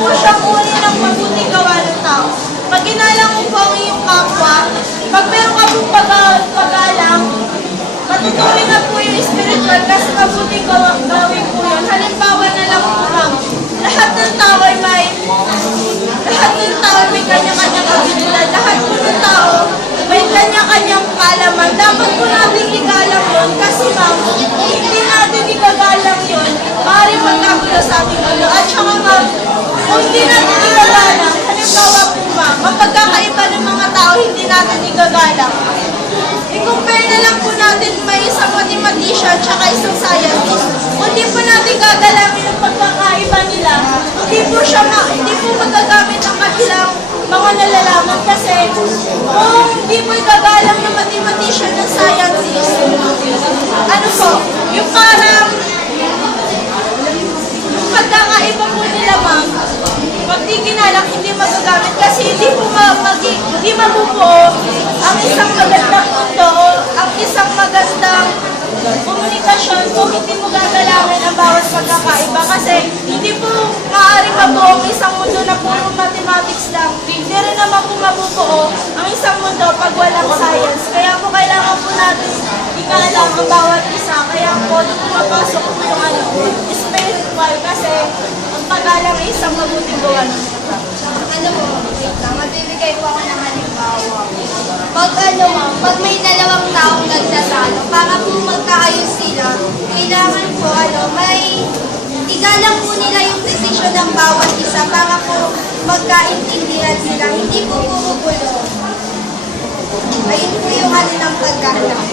po siyang uri ng mabuting gawa ng tao. Pag ginalang mo po ang iyong kapwa, pag meron ka pong pag-alang, matutuloy na po yung spiritual kasi mabuting gawin po yun. Halimbawa na lang po ma'am, lahat ng tao ay may kanya-kanyang abilidad. Lahat po ng tao may kanya-kanyang kaalaman. Dapat po natin igalang yun kasi ma'am, hindi natin igagalang yun, maaaring magkagulo sa ating mundo. At saka ma'am, kung hindi natin igagalang, halimbawa po ma'am, mapagkakaiba ng mga tao, hindi natin igagalang. I-compare na lang po natin may isang mathematician at isang scientist. Kung di po natin gagalangin ang pagkakaiba nila, hindi po magagamit ang kanilang mga nalalaman kasi kung di po igagalang ng mathematician ng scientist, ano po, yung parang pagkakaiba po nila ma'am, pag di ginalang, hindi magagamit kasi hindi mabubuo ang isang magandang mundo o ang isang magandang komunikasyon kung hindi mo gagalangin ang bawat pagkakaiba kasi hindi po maaaring mabuo ang isang mundo na puro mathematics lang. Hindi rin naman po mabubuo ang isang mundo pag walang science. Kaya po kailangan po natin igalang ang bawat isa. Kaya po pumapasok po yung spiritual kasi ang pag-alang ay isang mabuting gawa. Alam mo, wait lang, magbibigay po ako ng halimbawa. Pag may dalawang taong nagsasalo, para po magkaayos sila, kailangan po, may igalang po nila yung desisyon ng bawat isa para po magkaintindihan sila, hindi po gulo. Ayun po yung ng pagkakalang.